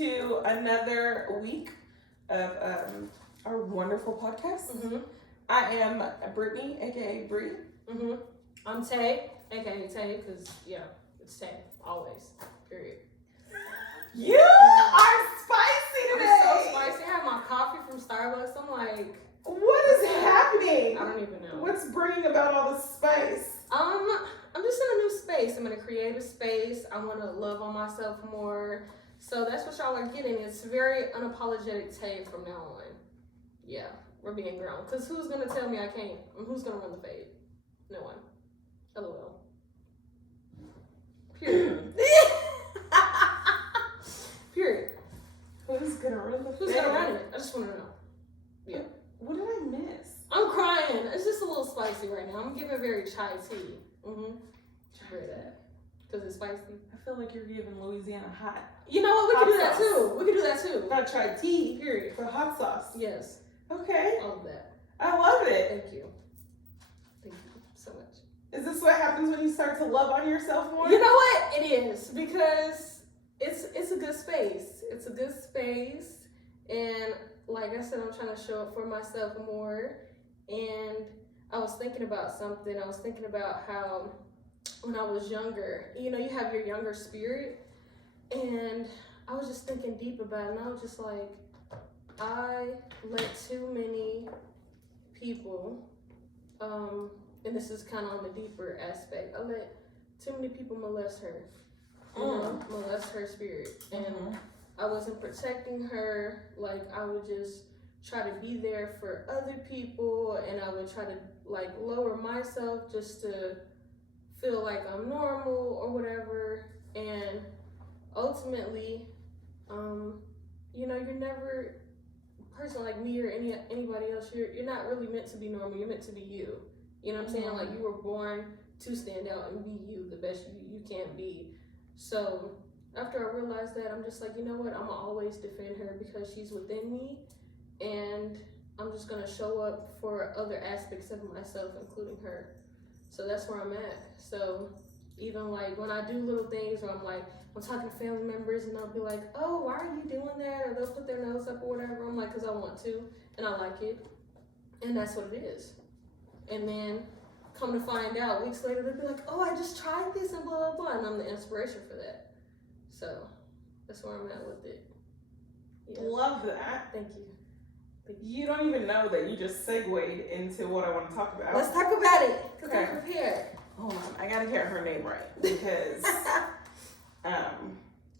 to another week of our wonderful podcast. Mm-hmm. I am Brittany, aka Bree. Mm-hmm. I'm Tay, aka Tay, because it's Tay always. Period. You are spicy today. I'm so spicy. I have my coffee from Starbucks. I'm like, what is happening? I don't even know. What's bringing about all this spice? I'm just in a new space. I'm in a creative space. I want to love on myself more. So that's what y'all are getting. It's very unapologetic Tay from now on. Yeah, we're being grown. Because who's going to tell me I can't? Who's going to run the fade? No one. LOL. Period. Period. Who's gonna run the Who's going to run it? I just want to know. Yeah. What did I miss? I'm crying. It's just a little spicy right now. I'm giving very chai tea. Mm-hmm. Hear that? Because it's spicy. I feel like you're giving Louisiana hot. You know what? We Hot can do that sauce. too. We can do that too. Not try tea Period. for hot sauce. Yes. Okay, All of that. I love it. Thank you. Thank you so much. Is this what happens when you start to love on yourself more? You know what? It is because it's a good space. It's a good space, and like I said, I'm trying to show up for myself more. And I was thinking about something. I was thinking about how when I was younger, you have your younger spirit, and I was just thinking deep about it, and I was just like, I let too many people, and this is kind of on the deeper aspect, I let too many people molest her, molest her spirit, and I wasn't protecting her. Like, I would just try to be there for other people, and I would try to like lower myself just to feel like I'm normal or whatever. And ultimately, you're never a person like me or anybody else. You're not really meant to be normal. You're meant to be you. You know what I'm saying? Like, you were born to stand out and be you, the best you can be. So after I realized that, I'm just like, you know what? I'm gonna always defend her because she's within me, and I'm just gonna show up for other aspects of myself, including her. So that's where I'm at. So even like when I do little things where I'm talking to family members and they'll be like, oh, why are you doing that? Or they'll put their nose up or whatever. I'm like, because I want to and I like it. And that's what it is. And then come to find out, weeks later, they'll be like, oh, I just tried this and blah, blah, blah. And I'm the inspiration for that. So that's where I'm at with it. Yeah. Love that. Thank you. You don't even know that you just segued into what I want to talk about. Let's talk about it, because Okay. I'm prepared. Hold on, I gotta get her name right because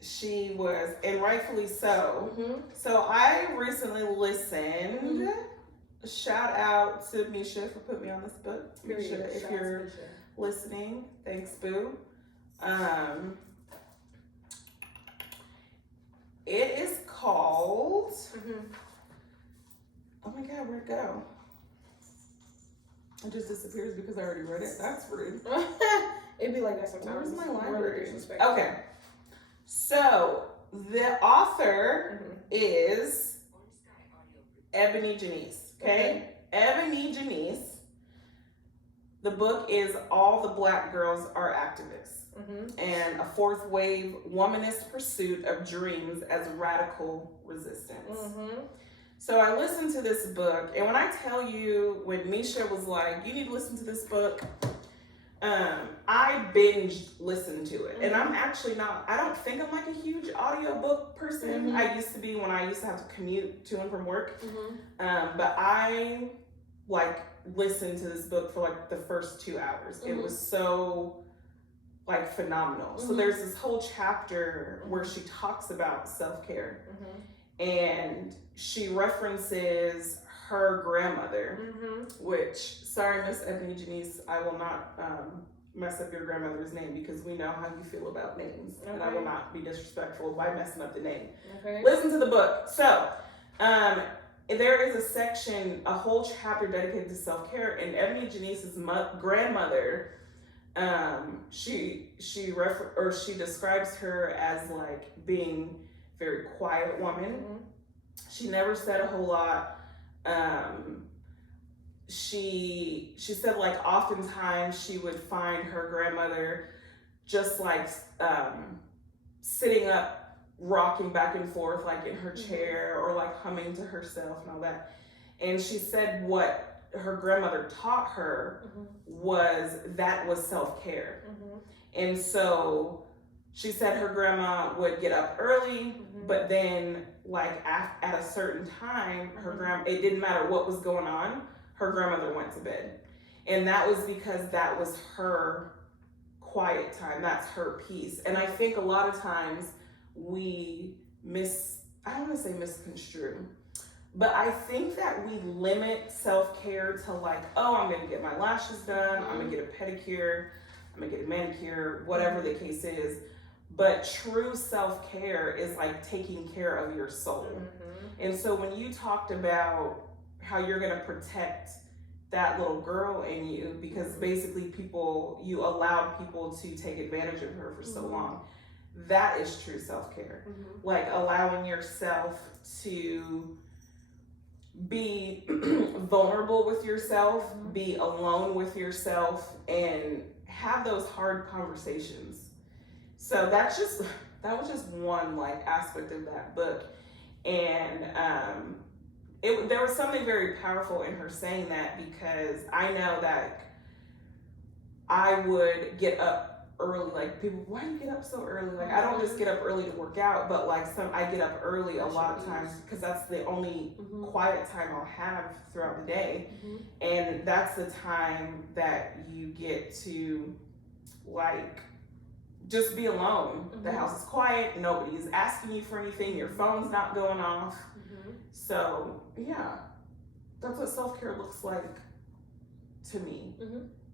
she was, and rightfully so. Mm-hmm. So I recently listened. Mm-hmm. Shout out to Misha for putting me on this book. Period. Misha, if Shout out you're to Misha. listening, thanks, boo. It is called. Mm-hmm. Oh my God, where'd it go? It just disappears because I already read it. That's rude. It'd be like that sometimes. Where's my It's really library? disrespectful. Okay. So the author Mhm. is Ebony Janice. Okay? Ebony Janice. The book is All the Black Girls Are Activists, and a fourth wave womanist pursuit of dreams as radical resistance. So I listened to this book, and when I tell you, when Misha was like, you need to listen to this book, I binge listened to it. And I'm actually not, I don't think I'm like a huge audiobook person. I used to be when I used to have to commute to and from work. But I like listened to this book for like the first 2 hours. It was so like phenomenal. So there's this whole chapter where she talks about self-care. And she references her grandmother, which, sorry, Miss Ebony Janice, I will not mess up your grandmother's name because we know how you feel about names. And I will not be disrespectful by messing up the name. Listen to the book. So, there is a section, a whole chapter dedicated to self-care, and Ebony Janice's grandmother, she describes her as like being very quiet woman. She never said a whole lot. She said like oftentimes she would find her grandmother just like sitting up rocking back and forth like in her chair or like humming to herself and all that. And she said what her grandmother taught her was self-care. And so she said her grandma would get up early, but then like at a certain time, it didn't matter what was going on, her grandmother went to bed. And that was because that was her quiet time. That's her peace. And I think a lot of times we I don't want to say misconstrue, but I think that we limit self-care to like, oh, I'm going to get my lashes done. I'm going to get a pedicure. I'm going to get a manicure, whatever the case is. But true self-care is like taking care of your soul. And so when you talked about how you're going to protect that little girl in you, because basically you allowed people to take advantage of her for so long, that is true self-care. Like allowing yourself to be vulnerable with yourself, be alone with yourself, and have those hard conversations. So that was just one like aspect of that book. And there was something very powerful in her saying that, because I know that I would get up early. Like people, why do you get up so early? Like I don't just get up early to work out, but like I get up early a lot of times because that's the only quiet time I'll have throughout the day. And that's the time that you get to like just be alone. The house is quiet, nobody's asking you for anything, your phone's not going off. So yeah, that's what self-care looks like to me.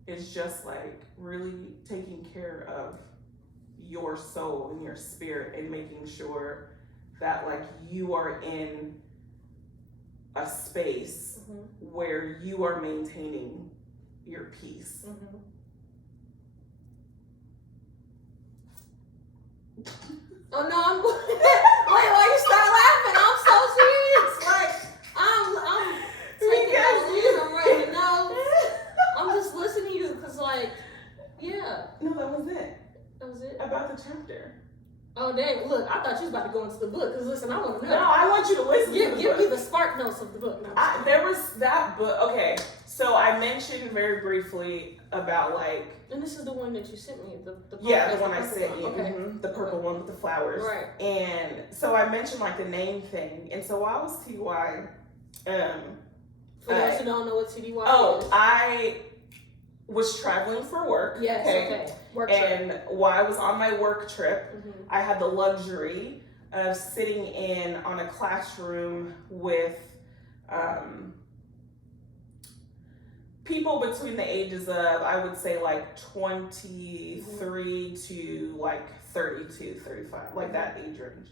It's just like really taking care of your soul and your spirit and making sure that like you are in a space where you are maintaining your peace. Oh no, I'm wait, why you start laughing? I'm so serious. Like I'm taking notes, I'm writing notes. I'm just listening to you because like, yeah. No, that was it. That was it? About the chapter. Oh dang, look, I thought you was about to go into the book, because listen, I want to know. No, I want you to listen to the book. Give me the spark notes of the book. No, there was that book, okay, so I mentioned very briefly about like... And this is the one that you sent me, the yeah, the one I sent you, okay. The purple one with the flowers. Right. And so I mentioned like the name thing, and so why was TY... For those who don't know what TDY is. I was traveling for work. Yes, okay. Work trip. And while I was on my work trip, I had the luxury of sitting in on a classroom with people between the ages of, I would say like 23 to like 32, 35, like that age range.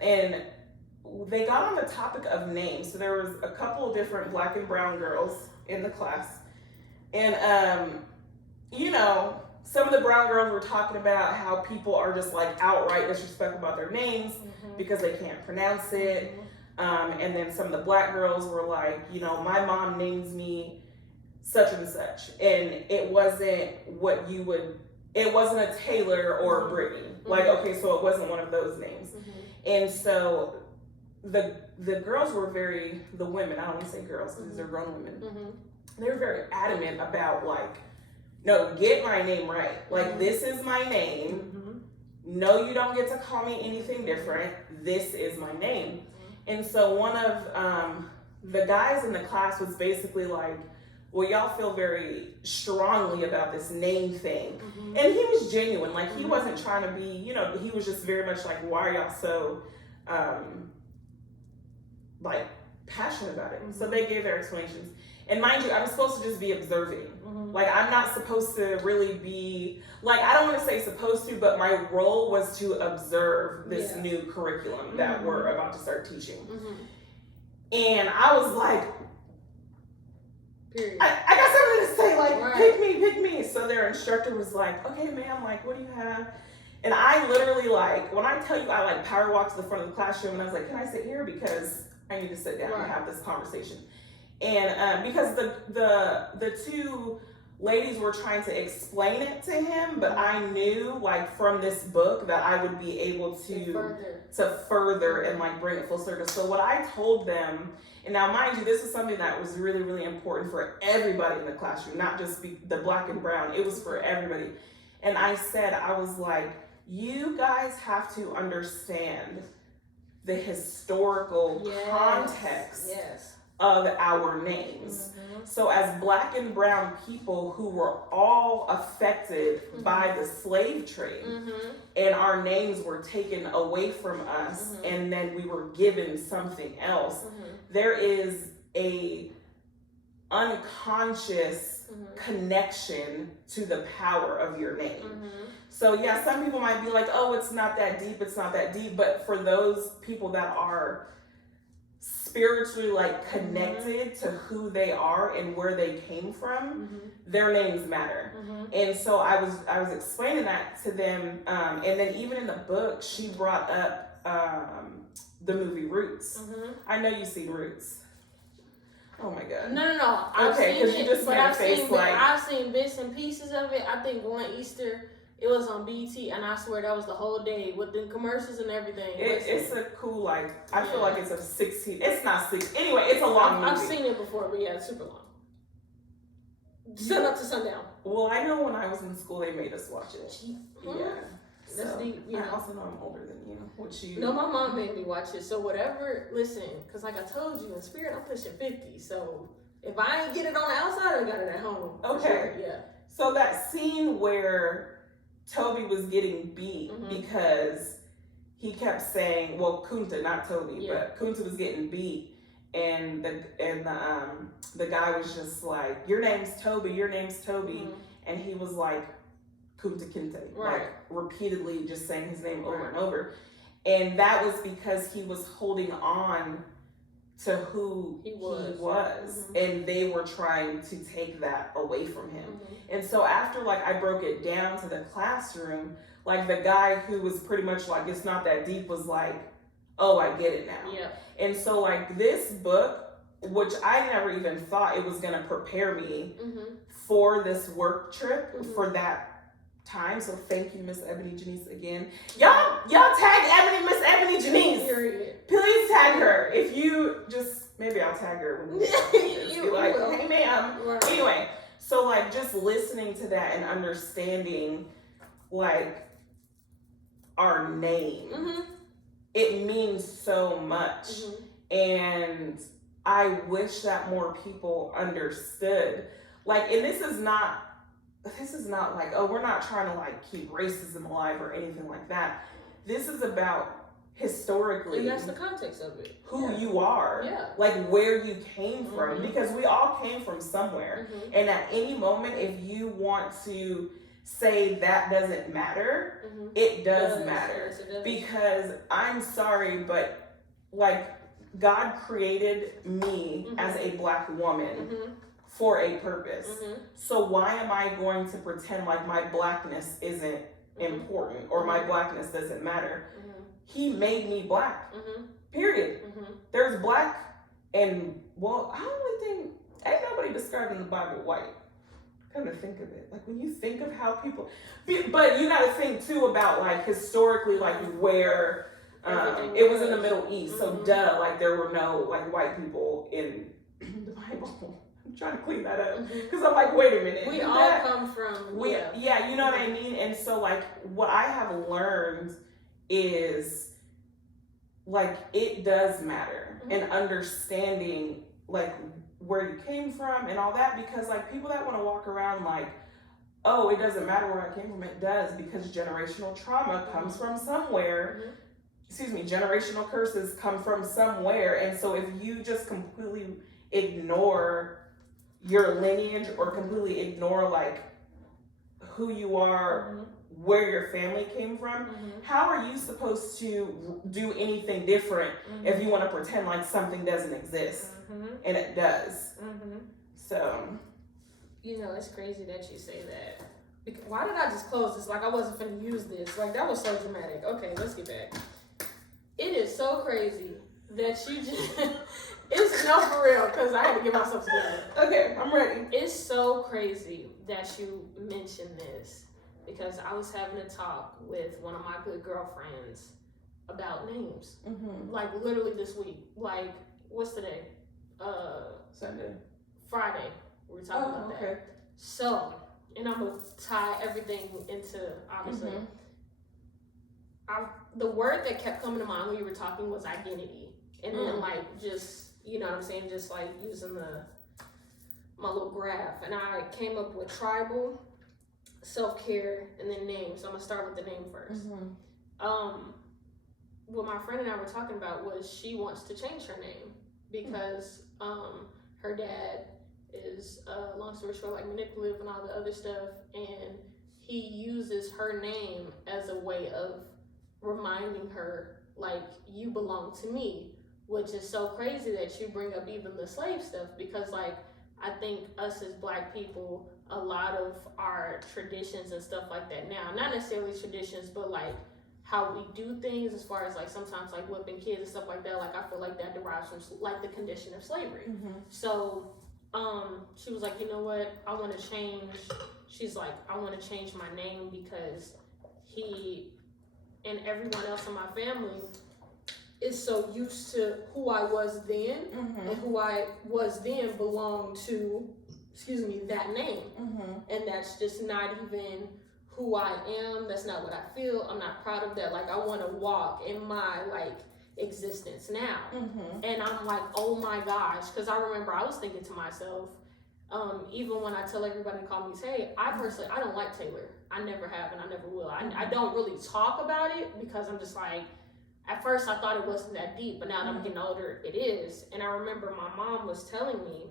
And they got on the topic of names. So there was a couple of different black and brown girls in the class. And, you know, some of the brown girls were talking about how people are just like outright disrespectful about their names because they can't pronounce it. And then some of the black girls were like, you know, my mom names me such and such. And it wasn't it wasn't a Taylor or a Brittany. Like, okay, so it wasn't one of those names. And so the girls were the women, I don't want to say girls because they're grown women. They were very adamant about like, no, get my name right. Like, this is my name. No, you don't get to call me anything different. This is my name. And so one of the guys in the class was basically like, well, y'all feel very strongly about this name thing. And he was genuine. Like, he wasn't trying to be, you know, he was just very much like, why are y'all so, like, passionate about it? So they gave their explanations. And mind you, I'm supposed to just be observing. Like, I'm not supposed to really be, like, I don't want to say supposed to, but my role was to observe this new curriculum that we're about to start teaching. And I was like, period. I got something to say, like, pick me. So their instructor was like, okay, ma'am, like, what do you have? And I literally, like, when I tell you, I, like, power walked to the front of the classroom, and I was like, can I sit here? Because I need to sit down and have this conversation. And because the two ladies were trying to explain it to him, but I knew like from this book that I would be able to further and like bring it full circle. So what I told them, and now mind you, this is something that was really, really important for everybody in the classroom, not just the black and brown, it was for everybody. And I said, I was like, you guys have to understand the historical context of our names. So as black and brown people who were all affected by the slave trade, and our names were taken away from us, and then we were given something else, there is a unconscious connection to the power of your name. So yeah, some people might be like, oh, it's not that deep, but for those people that are spiritually like connected to who they are and where they came from, their names matter. And so I was explaining that to them, and then even in the book she brought up the movie Roots. I know you've seen Roots. Oh my god. No. Okay, because you just made a face like I've seen bits and pieces of it. I think one Easter it was on BT, and I swear that was the whole day with the commercials and everything. It's a cool, like, I feel like it's a 16, it's not 6, anyway, it's a long movie. I've seen it before, but yeah, it's super long. Sun up to sundown. Well, I know when I was in school, they made us watch it. Yeah. That's So, deep, I also know I'm older than you. No, my mom made me watch it, so whatever, listen, because like I told you, in spirit, I'm pushing 50, so if I ain't get it on the outside, I got it at home. Okay. Sure, yeah. So that scene where Toby was getting beat because he kept saying, well, Kunta, not Toby, but Kunta was getting beat, and the guy was just like, your name's Toby, and he was like, Kunta Kinte, like repeatedly just saying his name over and over, and that was because he was holding on to who he was. And they were trying to take that away from him. And so after like I broke it down to the classroom, like the guy who was pretty much like, it's not that deep, was like, oh, I get it now. And so like this book, which I never even thought it was gonna prepare me for this work trip for that time. So thank you, Miss Ebony Janice, again. Y'all tag Miss Ebony Janice. Please tag her. If you just, maybe I'll tag her when be like, hey ma'am. Anyway, so like just listening to that and understanding like our name, it means so much. And I wish that more people understood. Like, and this is not like, oh, we're not trying to like keep racism alive or anything like that. This is about historically, and that's the context of it, who you are, like where you came from, because we all came from somewhere. And at any moment, if you want to say that doesn't matter, it does matter. Yes, it does. Because I'm sorry, but like God created me as a black woman for a purpose. So why am I going to pretend like my blackness isn't important or my blackness doesn't matter? He made me black. Period. There's black and, well, I only think ain't nobody described in the Bible white. Kind of think of it. Like when you think of how people, but you got to think too about like historically, like where it was in the Middle East. So like there were no like white people in the Bible. I'm trying to clean that up because I'm like, wait a minute. We all come from, yeah, you know what I mean? And so like what I have learned is like it does matter and understanding like where you came from and all that, because like people that want to walk around like, oh, it doesn't matter where I came from, it does, because generational trauma comes from somewhere. Generational curses come from somewhere. And so if you just completely ignore your lineage or completely ignore like who you are, where your family came from, how are you supposed to do anything different if you want to pretend like something doesn't exist and it does? So, you know, it's crazy that you say that. Why did I just close this? Like I wasn't finna use this. Like that was so dramatic. Okay, let's get back. It is so crazy that you just It's no for real, because I had to get myself together. Okay, I'm ready. It's so crazy that you mentioned this, because I was having a talk with one of my good girlfriends about names. Like literally this week. Like, what's today? Sunday. Friday. We were talking about that. So, and I'm gonna tie everything into, obviously. The word that kept coming to mind when you were talking was identity. And then like just, you know what I'm saying, just like using my little graph. And I came up with tribal, self-care, and then name. So I'm gonna start with the name first. What my friend and I were talking about was she wants to change her name because her dad is, long story short, like manipulative and all the other stuff, and he uses her name as a way of reminding her, like, you belong to me, which is so crazy that you bring up even the slave stuff, because like I think us as Black people, a lot of our traditions and stuff like that now, not necessarily traditions, but like how we do things, as far as like sometimes like whipping kids and stuff like that, like I feel like that derives from like the condition of slavery. So she was like, you know what, I want to change. She's like, I want to change my name because he and everyone else in my family is so used to who I was then, and who I was then belonged to, that name. And that's just not even who I am. That's not what I feel. I'm not proud of that. Like, I want to walk in my like existence now. And I'm like, oh my gosh, because I remember I was thinking to myself, even when I tell everybody to call me Tay, I personally, I don't like Taylor. I never have, and I never will. I don't really talk about it because I'm just like, at first I thought it wasn't that deep, but now that I'm getting older, it is. And I remember my mom was telling me,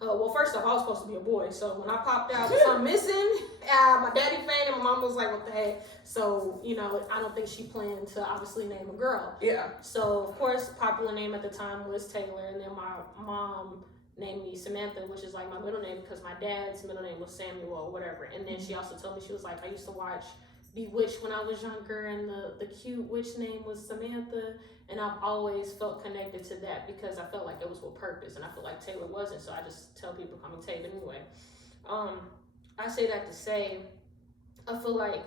well, first off, I was supposed to be a boy. So when I popped out with something missing, my daddy fainted, my mom was like, what the heck? So, you know, I don't think she planned to obviously name a girl. Yeah. So, of course, popular name at the time was Taylor. And then my mom named me Samantha, which is like my middle name because my dad's middle name was Samuel or whatever. And then she also told me, she was like, I used to watch Bewitched when I was younger, and the cute witch name was Samantha. And I've always felt connected to that because I felt like it was with purpose, and I feel like Taylor wasn't, so I just tell people to call me Tay. But anyway, I say that to say, I feel like,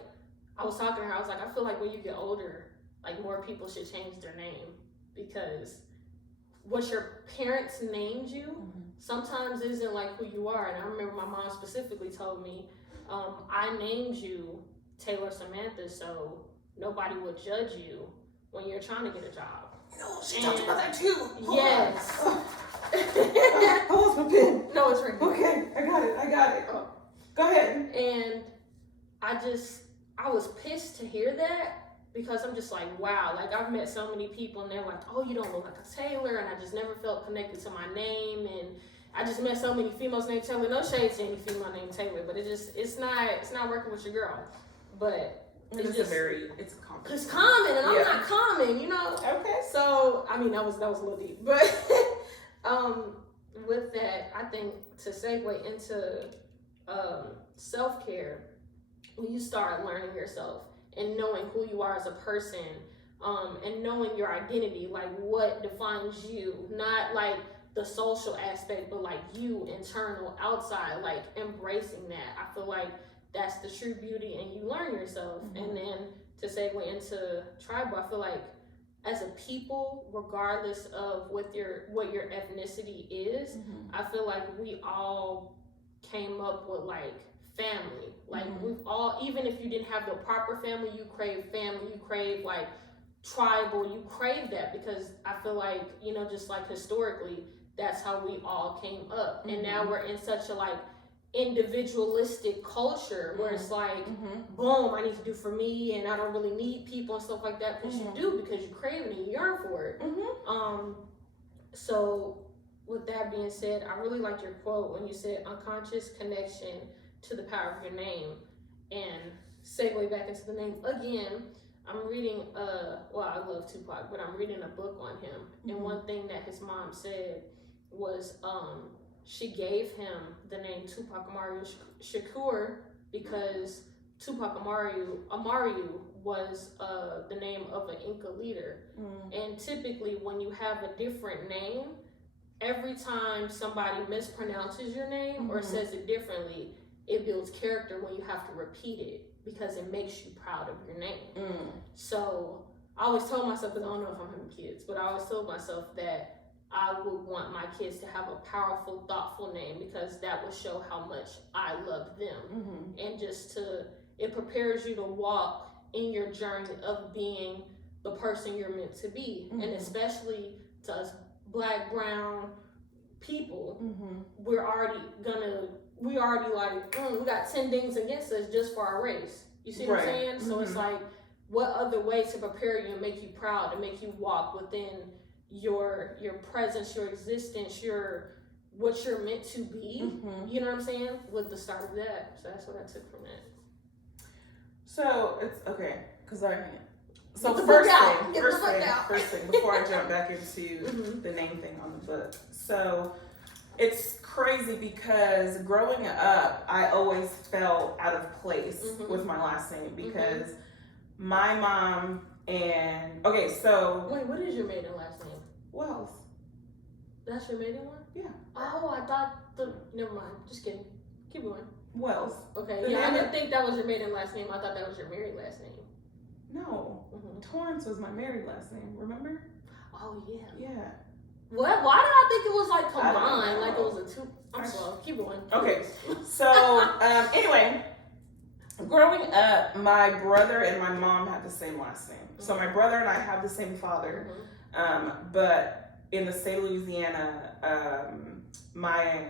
I was talking to her, I was like, I feel like when you get older, like more people should change their name, because what your parents named you sometimes isn't like who you are. And I remember my mom specifically told me, I named you Taylor Samantha so nobody would judge you when you're trying to get a job. No, she talked about that too. Yes. I lost my pen. No, it's right here. Okay, I got it. Oh. Go ahead. And I was pissed to hear that, because I'm just like, wow, like I've met so many people and they're like, oh, you don't look like a Taylor, and I just never felt connected to my name. And I just met so many females named Taylor. No shade to any female named Taylor, but it's not working with your girl. But it's common. It's common, and I'm not common, you know. Okay. So I mean, that was a little deep, but with that, I think to segue into self-care, when you start learning yourself and knowing who you are as a person, and knowing your identity, like what defines you, not like the social aspect, but like you, internal, outside, like embracing that. I feel like that's the true beauty, and you learn yourself. And then to segue into tribal, I feel like as a people, regardless of what your ethnicity is, I feel like we all came up with like family. Like we've all, even if you didn't have the proper family, you crave family, you crave like tribal, you crave that, because I feel like, you know, just like historically, that's how we all came up. And now we're in such a like individualistic culture where it's like, boom, I need to do for me, and I don't really need people and stuff like that, because you do, because you crave it and you yearn for it. So with that being said, I really liked your quote when you said unconscious connection to the power of your name. And segue back into the name again, I'm reading well, I love Tupac, but I'm reading a book on him. And one thing that his mom said was she gave him the name Tupac Amaru Shakur because Tupac Amaru was the name of an Inca leader. And typically when you have a different name, every time somebody mispronounces your name or says it differently, it builds character when you have to repeat it because it makes you proud of your name. So I always told myself, because I don't know if I'm having kids, but I always told myself that I would want my kids to have a powerful, thoughtful name because that would show how much I love them. And it prepares you to walk in your journey of being the person you're meant to be. And especially to us Black, brown people, we already like, we got 10 things against us just for our race. You see what I'm saying? So it's like, what other way to prepare you and make you proud and make you walk within your presence, your existence, what you're meant to be, you know what I'm saying, with the start of that. So that's what I took from that. So it's okay, because so first thing, before I jump back into the name thing on the book. So it's crazy because growing up, I always felt out of place with my last name because my mom and, okay, so. Wait, what is your maiden last name? Wells. That's your maiden one? Yeah. Oh, I thought never mind. Just kidding. Keep going. Wells. Okay. Yeah, I didn't think that was your maiden last name. I thought that was your married last name. No. Torrance was my married last name, remember? Oh, yeah. Yeah. What? Why did I think it was like combined? Like it was a two. I'm slow. Keep going. Okay. So, anyway, growing up, my brother and my mom had the same last name. So my brother and I have the same father. But in the state of Louisiana, my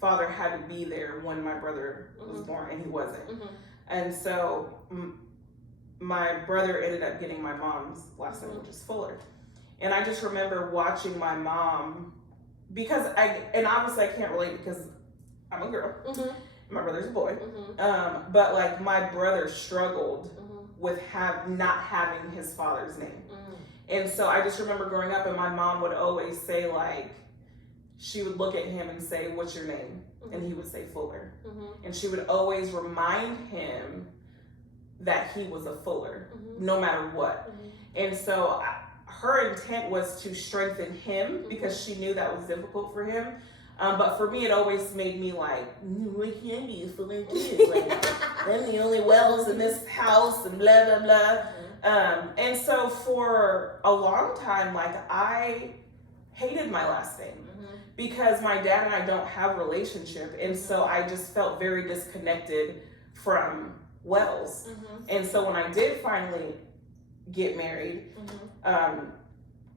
father had to be there when my brother was born, and he wasn't. And so my brother ended up getting my mom's last name, which is Fuller. And I just remember watching my mom, because obviously I can't relate because I'm a girl, my brother's a boy, but like my brother struggled with not having his father's name. And so I just remember growing up and my mom would always say, like, she would look at him and say, "What's your name?" And he would say Fuller. And she would always remind him that he was a Fuller, no matter what. And so her intent was to strengthen him because she knew that was difficult for him. But for me, it always made me like, why can't be a Fuller kid? Like, I'm the only Wells in this house and blah, blah, blah. And so for a long time, like, I hated my last name because my dad and I don't have a relationship. And so I just felt very disconnected from Wells. And so when I did finally get married, I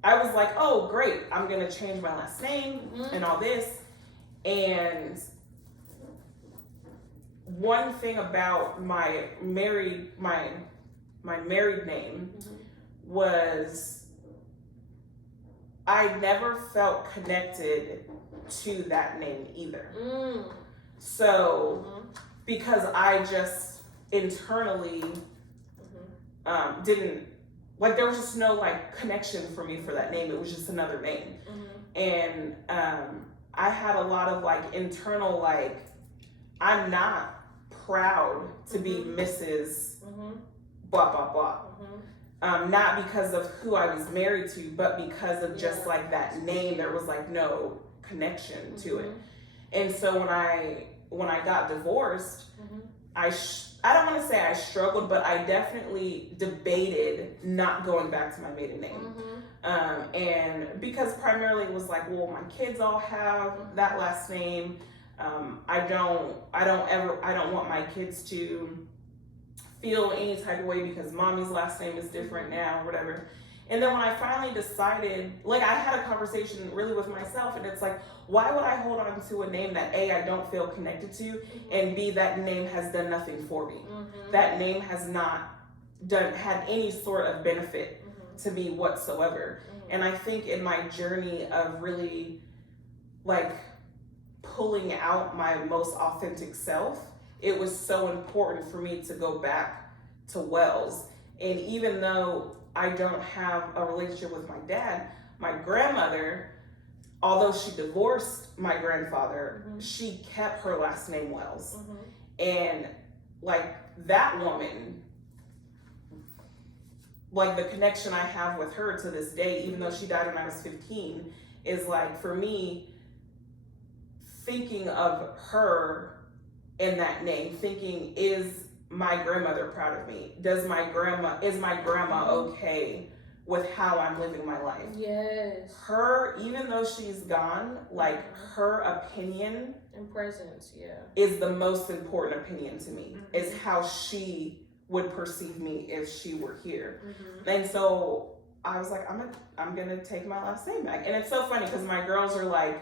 was like, oh, great, I'm going to change my last name and all this. And one thing about my married name was I never felt connected to that name either. So because I just internally didn't, like, there was just no like connection for me for that name. It was just another name. And I had a lot of like internal, like, I'm not proud to be Mrs. blah, blah, blah. Not because of who I was married to, but because of just like that name, there was like no connection to it. And so when I got divorced, I don't want to say I struggled, but I definitely debated not going back to my maiden name. And because primarily it was like, well, my kids all have that last name. I don't want my kids to feel any type of way because mommy's last name is different now or whatever. And then when I finally decided, like, I had a conversation really with myself, and it's like, why would I hold on to a name that A, I don't feel connected to, and B, that name has done nothing for me. That name has not had any sort of benefit to me whatsoever. And I think in my journey of really like pulling out my most authentic self, it was so important for me to go back to Wells. And even though I don't have a relationship with my dad, my grandmother, although she divorced my grandfather, she kept her last name Wells. And like that woman, like the connection I have with her to this day, even though she died when I was 15, is like, for me, thinking of her in that name, thinking, is my grandmother proud of me? Is my grandma okay with how I'm living my life? Yes. Her, even though she's gone, like, her opinion and presence, is the most important opinion to me. Is how she would perceive me if she were here. And so I was like, I'm gonna take my last name back. And it's so funny because my girls are like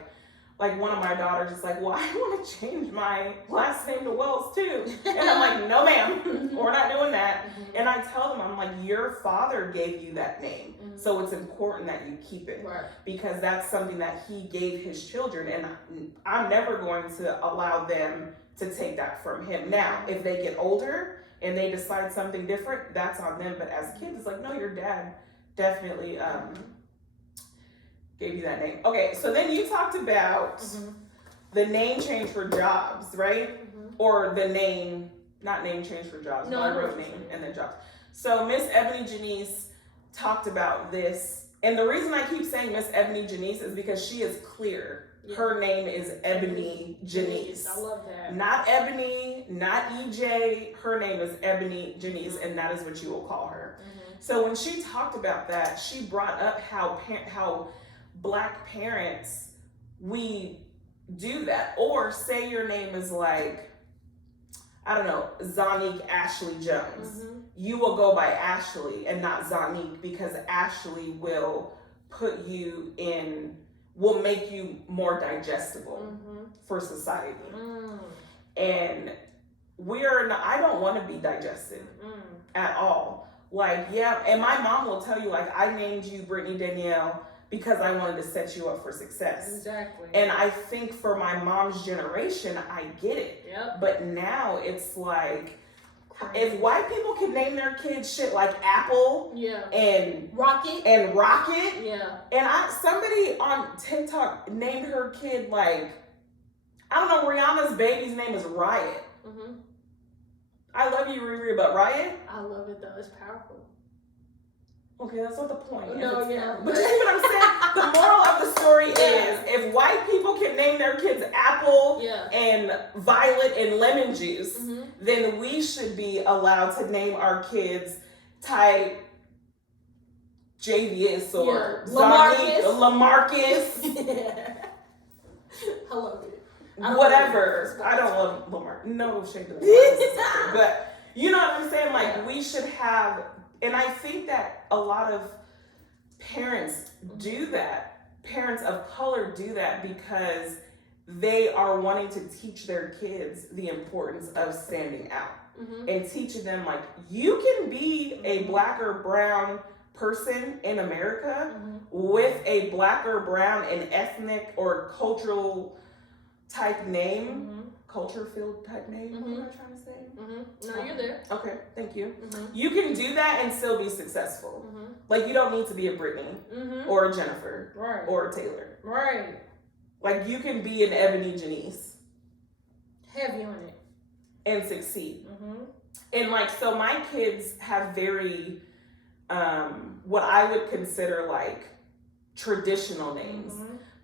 one of my daughters is like, well, I want to change my last name to Wells too. And I'm like, no ma'am, we're not doing that. And I tell them, I'm like, your father gave you that name. So it's important that you keep it. Right. Because that's something that he gave his children. And I'm never going to allow them to take that from him. Now, if they get older and they decide something different, that's on them. But as kids, it's like, no, your dad definitely gave you that name. Okay, so then you talked about the name change for jobs, right? Or the name, not name change for jobs, but I wrote name and then jobs. So Miss Ebony Janice talked about this. And the reason I keep saying Miss Ebony Janice is because she is clear. Yeah. Her name is Ebony Janice. I love that. Not Ebony, not EJ. Her name is Ebony Janice, and that is what you will call her. So when she talked about that, she brought up how Black parents, we do that. Or say your name is like, I don't know, Zanique Ashley Jones. You will go by Ashley and not Zanique because Ashley will put you in, will make you more digestible for society. And I don't want to be digested at all. Like, yeah, and my mom will tell you, like, I named you Brittany Danielle because I wanted to set you up for success. Exactly. And I think for my mom's generation, I get it. Yep. But now it's like, if white people can name their kids shit like Apple and Rocket. Yeah. And somebody on TikTok named her kid like, I don't know, Rihanna's baby's name is Riot. I love you, Riri, but Riot? I love it though, it's powerful. Okay, that's not the point. No, yeah. But you see what I'm saying? The moral of the story is, if white people can name their kids Apple and Violet and Lemon Juice, then we should be allowed to name our kids type Javius or Lamarcus. I love it. Whatever. I don't love Lamar. No shade to Lamar. But you know what I'm saying? Like, we should have, and I think that a lot of parents do that. Parents of color do that because they are wanting to teach their kids the importance of standing out and teaching them, like, you can be a Black or brown person in America with a Black or brown and ethnic or cultural type name, culture field type name. What am I trying to say? No, you're there. Okay, thank you. You can do that and still be successful. Like, you don't need to be a Brittany or a Jennifer or a Taylor. Right. Like, you can be an Ebony Janice. Heavy on it. And succeed. And like, so my kids have very, what I would consider like traditional names.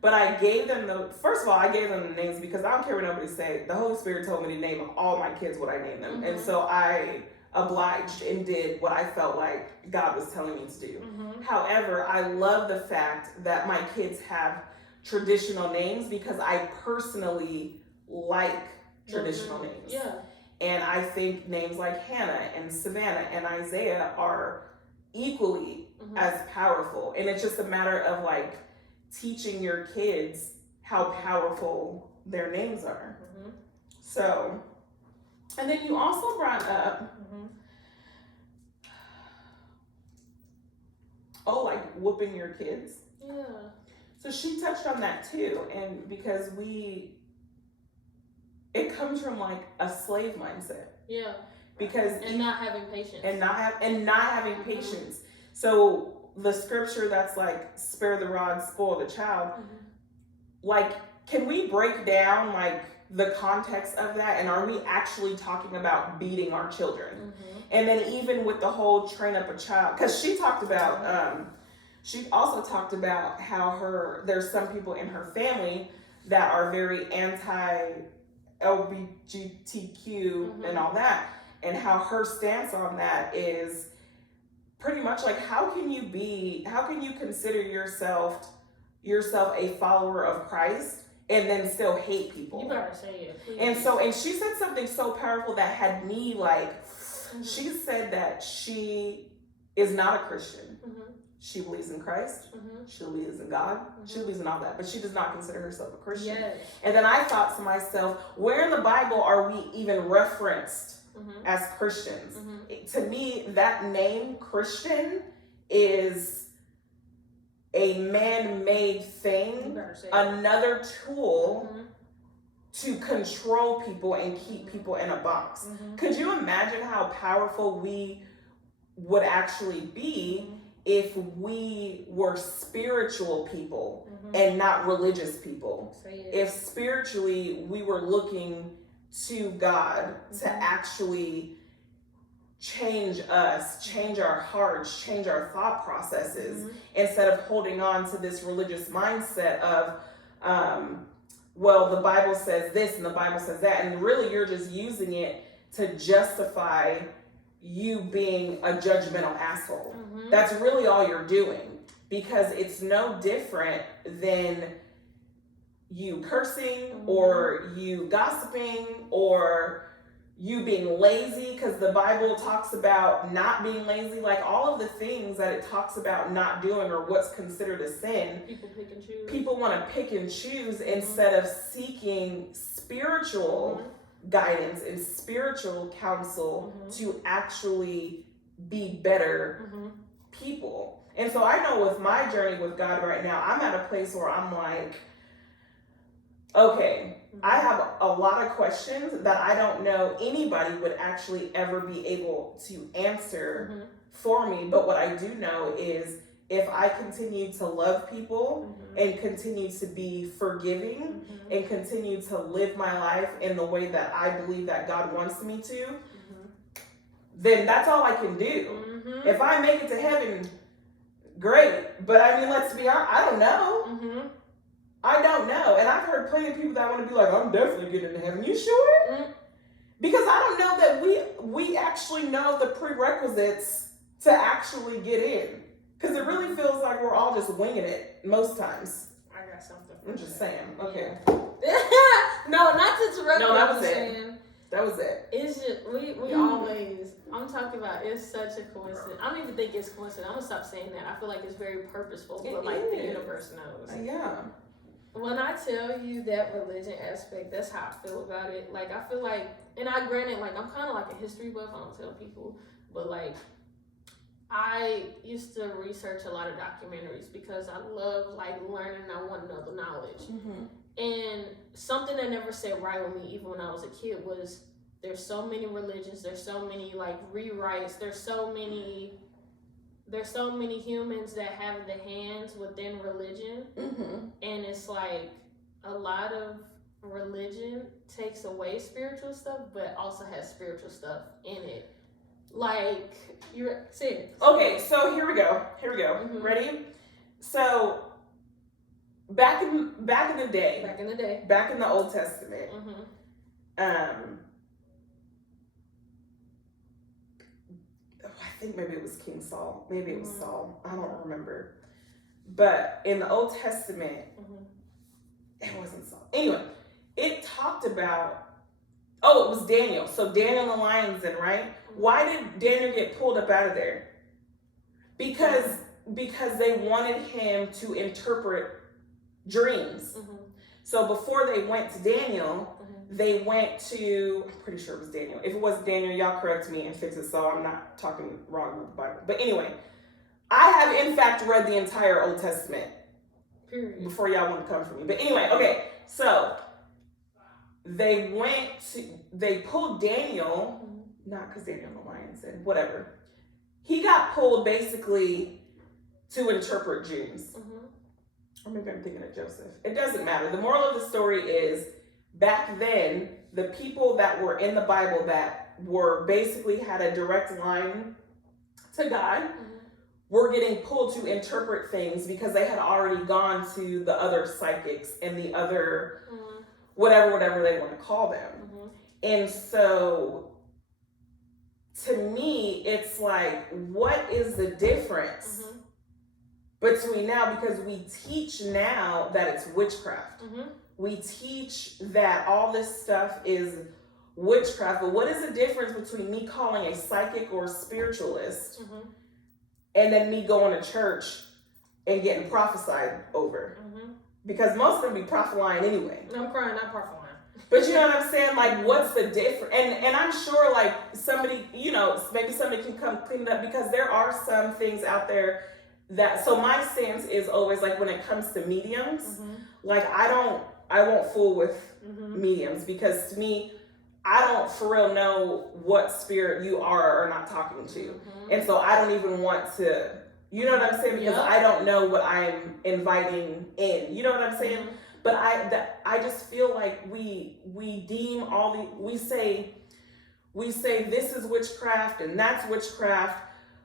But I gave them first of all, I gave them the names because I don't care what nobody say. The Holy Spirit told me to name all my kids what I named them. And so I obliged and did what I felt like God was telling me to do. However, I love the fact that my kids have traditional names because I personally like traditional names. Yeah. And I think names like Hannah and Savannah and Isaiah are equally as powerful. And it's just a matter of like teaching your kids how powerful their names are. So, and then you also brought up, like whooping your kids. Yeah. So she touched on that too. And because it comes from like a slave mindset. Yeah. Because not having patience. And not having patience. So the scripture that's like, spare the rod, spoil the child. Like, can we break down like the context of that? And are we actually talking about beating our children? And then even with the whole train up a child, because she talked about She also talked about how there's some people in her family that are very anti-LGBTQ and all that, and how her stance on that is pretty much like, how can you consider yourself a follower of Christ and then still hate people? You better say it, please. And she said something so powerful that had me like, she said that she is not a Christian. She believes in Christ. She believes in God. She believes in all that, but she does not consider herself a Christian. Yes. And then I thought to myself, where in the Bible are we even referenced as Christians? To me, that name Christian is a man-made thing, another tool to control people and keep people in a box. Could you imagine how powerful we would actually be if we were spiritual people and not religious people? If spiritually we were looking to God to actually change us, change our hearts, change our thought processes, instead of holding on to this religious mindset of, well, the Bible says this and the Bible says that, and really you're just using it to justify you being a judgmental asshole. That's really all you're doing, because it's no different than you cursing or you gossiping or you being lazy, because the Bible talks about not being lazy, like all of the things that it talks about not doing or what's considered a sin. People pick and choose. People want to pick and choose instead of seeking spiritual guidance and spiritual counsel to actually be better people. And so I know with my journey with God right now, I'm at a place where I'm like, okay, I have a lot of questions that I don't know anybody would actually ever be able to answer for me. But what I do know is, if I continue to love people and continue to be forgiving and continue to live my life in the way that I believe that God wants me to, then that's all I can do. If I make it to heaven, great. But I mean, let's be honest, I don't know. I don't know. And I've heard plenty of people that want to be like, I'm definitely getting to heaven. You sure? Because I don't know that we actually know the prerequisites to actually get in. Because it really feels like we're all just winging it most times. I got something. I'm just saying. Okay. No, not to interrupt. No, that was it. That was it. It's just we always. I'm talking about. It's such a coincidence. I don't even think it's coincidence. I'm gonna stop saying that. I feel like it's very purposeful, but like the universe knows. Yeah. When I tell you that religion aspect, that's how I feel about it. Like, I feel like, and I granted, like, I'm kind of like a history buff. I don't tell people, but like, I used to research a lot of documentaries because I love like learning. I want to know the knowledge. And something that never sat right with me, even when I was a kid, was there's so many religions, there's so many like rewrites, there's so many humans that have the hands within religion. And it's like a lot of religion takes away spiritual stuff, but also has spiritual stuff in it. Like, you're serious. Okay, so here we go. Ready? So back in the day, back in the Old Testament, I think maybe it was King Saul. Maybe it was Saul. I don't remember. But in the Old Testament, it wasn't Saul. Anyway, it talked about, it was Daniel. So Daniel in the lion's den, right? Why did Daniel get pulled up out of there? Because they wanted him to interpret dreams. So before they went to Daniel, they went to, I'm pretty sure it was Daniel. If it wasn't Daniel, y'all correct me and fix it so I'm not talking wrong with the Bible. But anyway, I have in fact read the entire Old Testament. Period. Before y'all want to come for me. But anyway, okay, so they pulled Daniel, not because Daniel the lion said, whatever. He got pulled basically to interpret dreams. Or maybe I'm thinking of Joseph. It doesn't matter. The moral of the story is, back then, the people that were in the Bible that were basically had a direct line to God were getting pulled to interpret things because they had already gone to the other psychics and the other whatever they want to call them. And so to me, it's like, what is the difference between now? Because we teach now that it's witchcraft. We teach that all this stuff is witchcraft. But what is the difference between me calling a psychic or a spiritualist and then me going to church and getting prophesied over? Because most of them be prophesying anyway. I'm crying, not prophesying. But you know what I'm saying? Like, what's the difference? And I'm sure, like, somebody, you know, maybe somebody can come clean it up, because there are some things out there that, so my stance is always, like, when it comes to mediums, like, I won't fool with mediums, because to me, I don't for real know what spirit you are or not talking to. And so I don't even want to, you know what I'm saying? Because I don't know what I'm inviting in. You know what I'm saying? But I just feel like we deem we say this is witchcraft and that's witchcraft,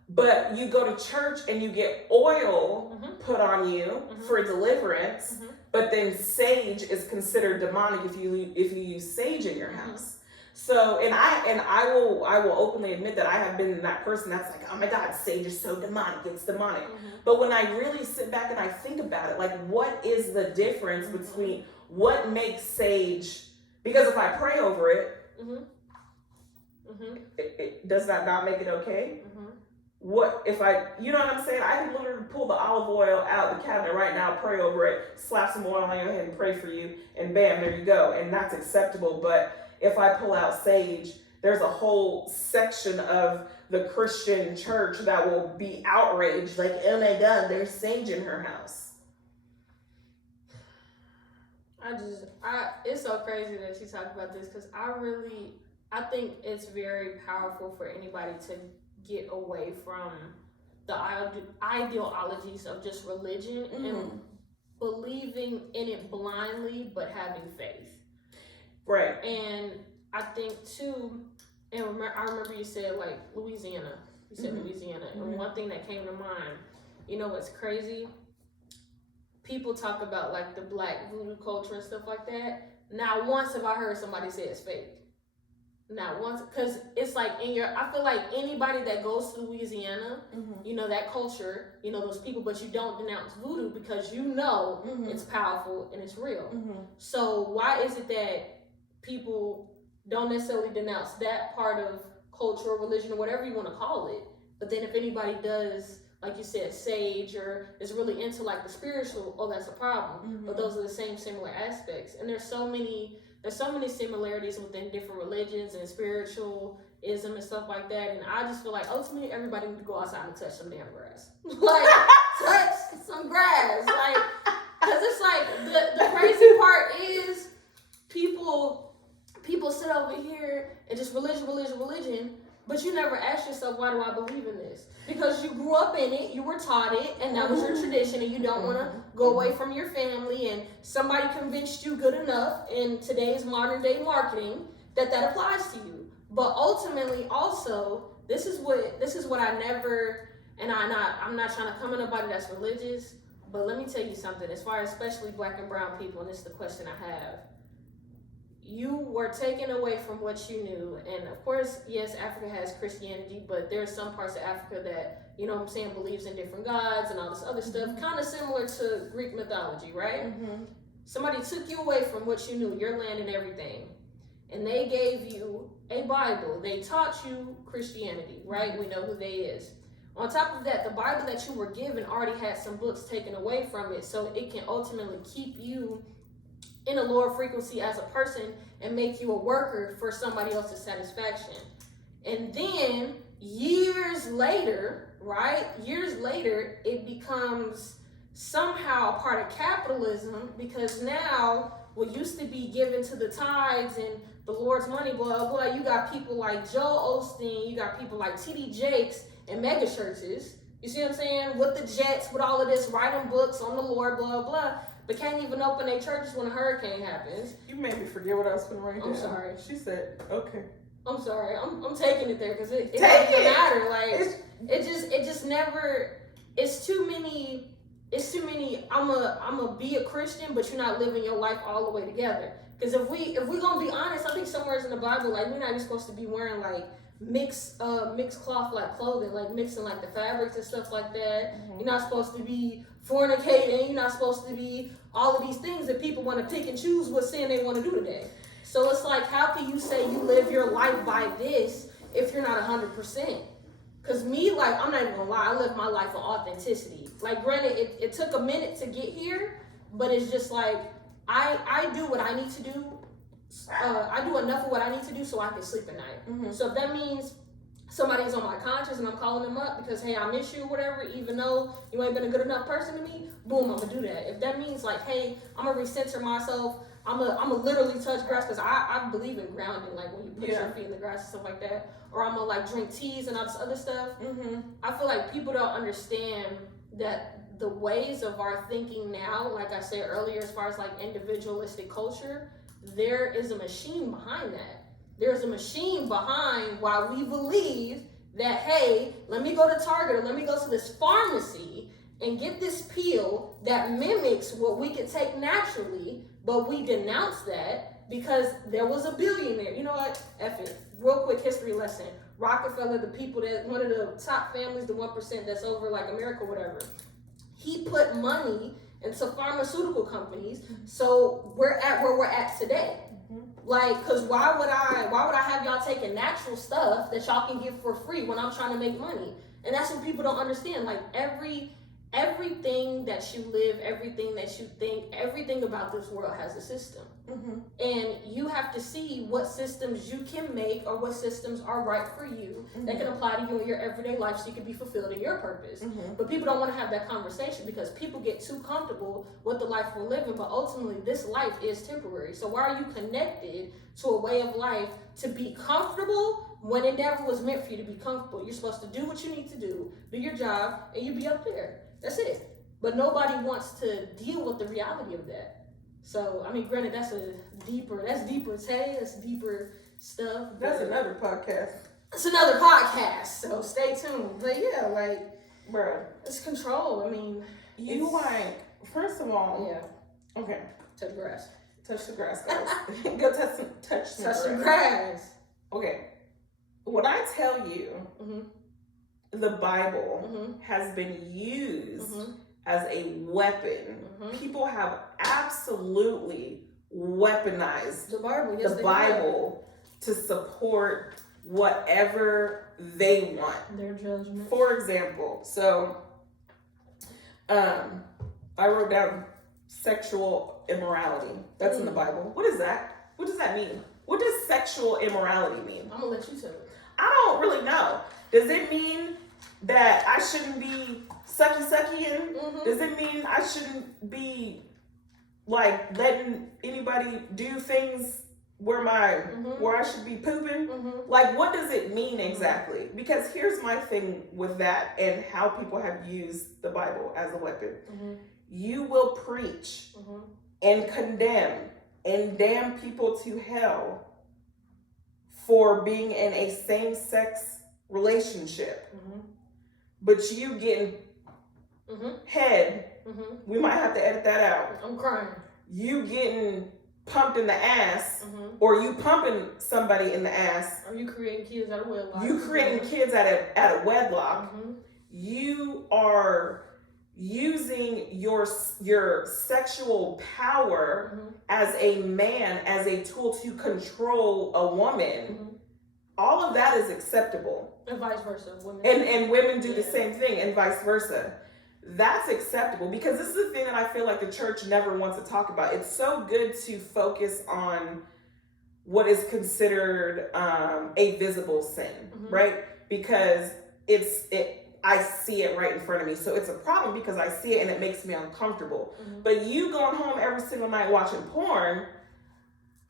but you go to church and you get oil put on you for deliverance, but then sage is considered demonic if you use sage in your house. So, and I will openly admit that I have been that person that's like, oh my God, sage is so demonic, it's demonic. But when I really sit back and I think about it, like, what is the difference between what makes sage? Because if I pray over it, does that not make it okay? What if you know what I'm saying? I can literally pull the olive oil out the cabinet right now, pray over it, slap some oil on your head and pray for you, and bam, there you go. And that's acceptable. But if I pull out sage, there's a whole section of the Christian church that will be outraged, like, oh my God, there's sage in her house. It's so crazy that you talk about this, because I think it's very powerful for anybody to get away from the ideologies of just religion and believing in it blindly, but having faith. Right. And I think too, and I remember you said, like, Louisiana. You said Louisiana. And one thing that came to mind, you know what's crazy? People talk about, like, the black voodoo culture and stuff like that. Not once have I heard somebody say it's fake. Not once, because it's like I feel like anybody that goes to Louisiana, you know, that culture, you know, those people, but you don't denounce voodoo because you know it's powerful and it's real. So why is it that people don't necessarily denounce that part of culture or religion or whatever you want to call it, but then if anybody does, like you said, sage, or is really into, like, the spiritual, oh, that's a problem. But those are the same similar aspects. And there's so many similarities within different religions and spiritualism and stuff like that. And I just feel like ultimately everybody needs to go outside and touch some damn grass. Like, touch some grass. Like, because it's like, the crazy part is people sit over here and just religion, but you never ask yourself, why do I believe in this? Because you grew up in it, you were taught it, and that was your tradition, and you don't want to go away from your family, and somebody convinced you good enough in today's modern day marketing that applies to you. But ultimately, also, this is what I never, and I'm not trying to come at nobody that's religious, but let me tell you something, as far as especially black and brown people, and this is the question I have. You were taken away from what you knew, and of course, yes, Africa has Christianity, but there's some parts of Africa that, you know what I'm saying, believes in different gods and all this other stuff, kind of similar to Greek mythology, right? Somebody took you away from what you knew, your land and everything, and they gave you a Bible. They taught you Christianity, right? We know who they is. On top of that, the Bible that you were given already had some books taken away from it, so it can ultimately keep you in a lower frequency as a person and make you a worker for somebody else's satisfaction. And then years later, it becomes somehow a part of capitalism, because now what used to be given to the tithes and the Lord's money, blah, blah, you got people like Joel Osteen, you got people like T.D. Jakes and mega churches, you see what I'm saying, with the jets, with all of this, writing books on the Lord, blah, blah, but can't even open their churches when a hurricane happens. You made me forget what I was going to write down. I'm sorry. She said, okay. I'm sorry. I'm taking it there because it doesn't matter. Like, it just never, it's too many. I'ma be a Christian, but you're not living your life all the way together. Because if we gonna be honest, I think somewhere in the Bible, like, we're not even supposed to be wearing like mixed cloth like clothing, like mixing like the fabrics and stuff like that. You're not supposed to be fornicating. You're not supposed to be all of these things that people want to pick and choose what sin they want to do today. So it's like, how can you say you live your life by this if you're not 100%? Because me, like, I'm not even gonna lie, I live my life with authenticity. Like, granted, it took a minute to get here, but it's just like, I do what I need to do. I do enough of what I need to do so I can sleep at night. So if that means somebody's on my conscience and I'm calling them up because, hey, I miss you or whatever, even though you ain't been a good enough person to me, boom, I'm gonna do that. If that means like, hey, I'm gonna recenter myself, I'm gonna literally touch grass, because I believe in grounding, like when you put your feet in the grass and stuff like that, or I'm gonna like drink teas and all this other stuff. I feel like people don't understand that the ways of our thinking now, like I said earlier, as far as like individualistic culture, there is a machine behind that. There's a machine behind why we believe that, hey, let me go to Target or let me go to this pharmacy and get this pill that mimics what we could take naturally, but we denounce that because there was a billionaire. You know what? F it. Real quick history lesson. Rockefeller, the people that, one of the top families, the 1% that's over like America, whatever. He put money into pharmaceutical companies, so we're at where we're at today. Like, cause why would I have y'all taking natural stuff that y'all can get for free when I'm trying to make money? And that's what people don't understand. Like, everything that you live, everything that you think, everything about this world has a system. And you have to see what systems you can make or what systems are right for you that can apply to you in your everyday life so you can be fulfilled in your purpose. But people don't want to have that conversation because people get too comfortable with the life we're living, but ultimately this life is temporary. So why are you connected to a way of life to be comfortable when it never was meant for you to be comfortable? You're supposed to do what you need to do your job, and you be up there. That's it. But nobody wants to deal with the reality of that. So, I mean, granted, that's deeper, Tay, that's deeper stuff. That's another podcast. It's another podcast, so stay tuned. But yeah, like, bro, it's control. I mean, you like, first of all, yeah. Okay. Touch grass. Touch the grass, guys. Go touch some grass. Okay. When I tell you, the Bible has been used as a weapon. People have absolutely weaponized the Bible to support whatever they want. Their judgment. For example, so I wrote down sexual immorality. That's in the Bible. What is that? What does that mean? What does sexual immorality mean? I'm gonna let you tell it. I don't really know. Does it mean that I shouldn't be sucky-suckying? Does it mean I shouldn't be like letting anybody do things where I should be pooping? Like, what does it mean exactly? Because here's my thing with that and how people have used the Bible as a weapon. You will preach and condemn and damn people to hell for being in a same-sex relationship. But you getting head, we might have to edit that out. I'm crying. You getting pumped in the ass, or you pumping somebody in the ass. Are you creating kids out of wedlock? You creating kids out of wedlock. You are using your sexual power as a man, as a tool to control a woman. All of that is acceptable. And vice versa. Women. And women do the same thing, and vice versa. That's acceptable, because this is the thing that I feel like the church never wants to talk about. It's so good to focus on what is considered a visible sin, right? Because I see it right in front of me. So it's a problem because I see it and it makes me uncomfortable. But you going home every single night watching porn,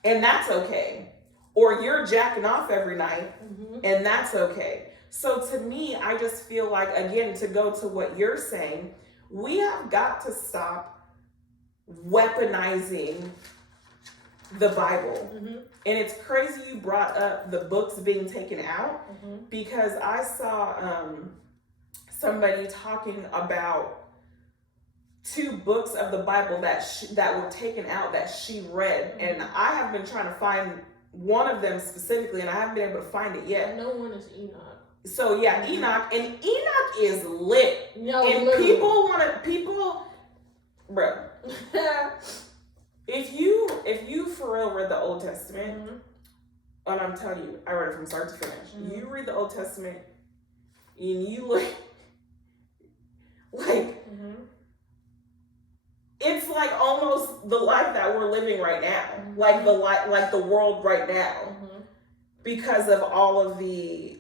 and that's okay. Or you're jacking off every night, and that's okay. So to me, I just feel like, again, to go to what you're saying, we have got to stop weaponizing the Bible. And it's crazy you brought up the books being taken out, because I saw somebody talking about 2 books of the Bible that were taken out that she read, and I have been trying to find one of them specifically, and I haven't been able to find it yet. No one is Enoch. So yeah, Enoch, and Enoch is lit. No, and literally. people, bro. If you for real read the Old Testament, and I'm telling you, I read it from start to finish. You read the Old Testament, and you look like it's like almost the life that we're living right now, like the world right now, because of all of the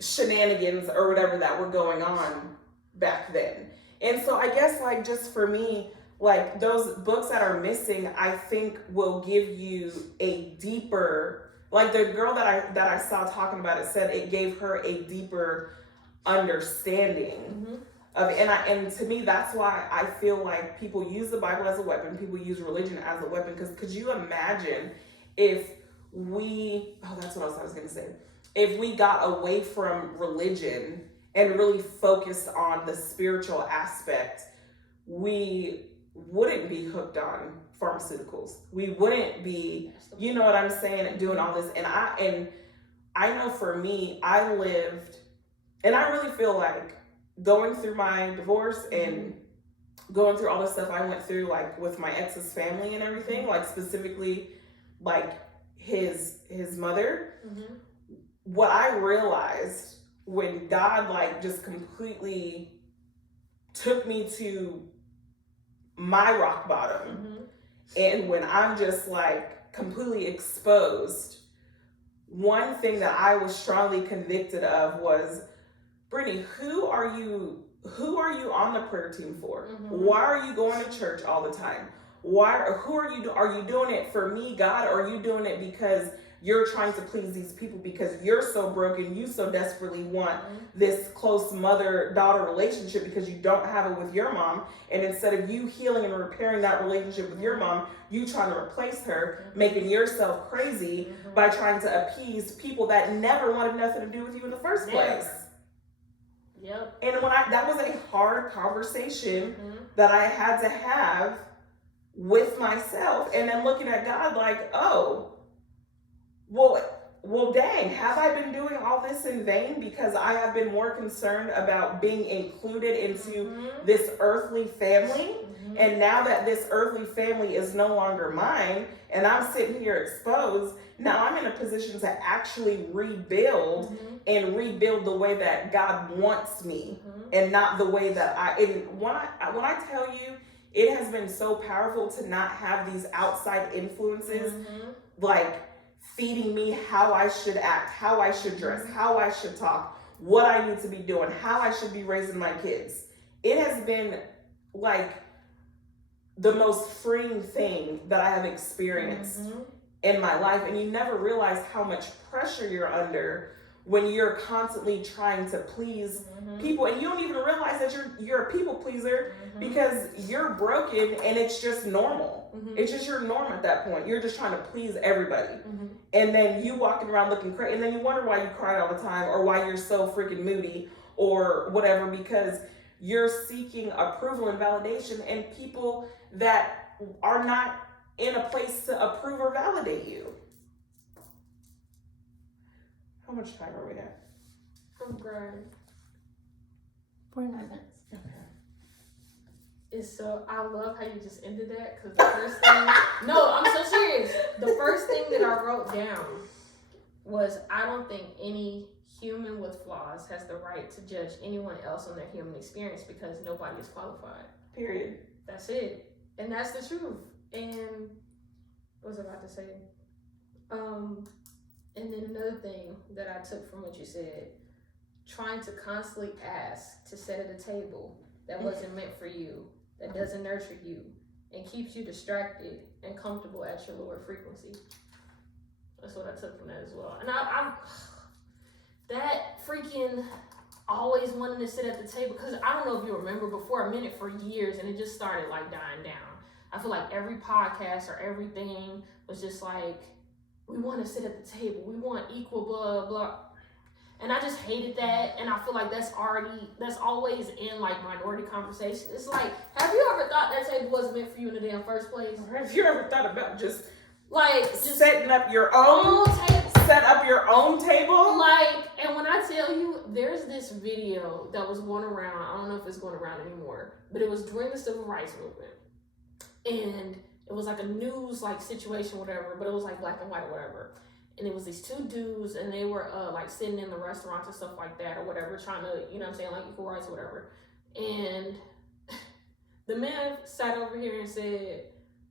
shenanigans or whatever that were going on back then. And so I guess like just for me, like those books that are missing, I think will give you a deeper, like the girl that I saw talking about it said it gave her a deeper understanding of it. And to me, that's why I feel like people use the Bible as a weapon, people use religion as a weapon, because could you imagine if that's what I was gonna say. If we got away from religion and really focused on the spiritual aspect, we wouldn't be hooked on pharmaceuticals. We wouldn't be, you know what I'm saying, doing all this. And I know for me, I lived, and I really feel like going through my divorce and going through all the stuff I went through, like with my ex's family and everything, like specifically like his mother, what I realized when God like just completely took me to my rock bottom, and when I'm just like completely exposed, one thing that I was strongly convicted of was, Brittany, who are you on the prayer team for? Why are you going to church all the time? Are you doing it for me, God, or are you doing it because you're trying to please these people because you're so broken, you so desperately want this close mother-daughter relationship because you don't have it with your mom, and instead of you healing and repairing that relationship with your mom, you trying to replace her, making yourself crazy by trying to appease people that never wanted nothing to do with you in the first place. Yep. And that was a hard conversation that I had to have with myself, and then looking at God like, oh, well, dang, have I been doing all this in vain because I have been more concerned about being included into this earthly family? And now that this earthly family is no longer mine and I'm sitting here exposed, now I'm in a position to actually rebuild and rebuild the way that God wants me and not the way that when I tell you, it has been so powerful to not have these outside influences like feeding me how I should act, how I should dress, how I should talk, what I need to be doing, how I should be raising my kids. It has been like the most freeing thing that I have experienced in my life. And you never realize how much pressure you're under when you're constantly trying to please people, and you don't even realize that you're a people pleaser because you're broken and it's just normal. It's just your norm at that point. You're just trying to please everybody. And then you walking around looking crazy, and then you wonder why you cry all the time or why you're so freaking moody or whatever, because you're seeking approval and validation, and people that are not in a place to approve or validate you. How much time are we at? I'm grinding. 49 minutes. Okay. It's so, I love how you just ended that, because the first thing, no, I'm so serious. The first thing that I wrote down was, I don't think any human with flaws has the right to judge anyone else on their human experience because nobody is qualified. Period. That's it. And that's the truth. And what was I about to say? And then another thing that I took from what you said, trying to constantly ask to sit at a table that wasn't meant for you, that doesn't nurture you, and keeps you distracted and comfortable at your lower frequency. That's what I took from that as well. And I'm that freaking always wanting to sit at the table, because I don't know if you remember, before a minute for years, and it just started like dying down. I feel like every podcast or everything was just like, we want to sit at the table, we want equal blah blah. And I just hated that, and I feel like that's always in like minority conversation. It's like, have you ever thought that table wasn't meant for you in the damn first place? Have you ever thought about just just setting up your own table? Set up your own table? Like, and when I tell you, there's this video that was going around. I don't know if it's going around anymore, but it was during the civil rights movement, and it was like a news like situation, whatever. But it was like black and white, or whatever. And it was these two dudes, and they were like sitting in the restaurants and stuff like that, or whatever, trying to, you know what I'm saying, like equal rights, or whatever. And the man sat over here and said,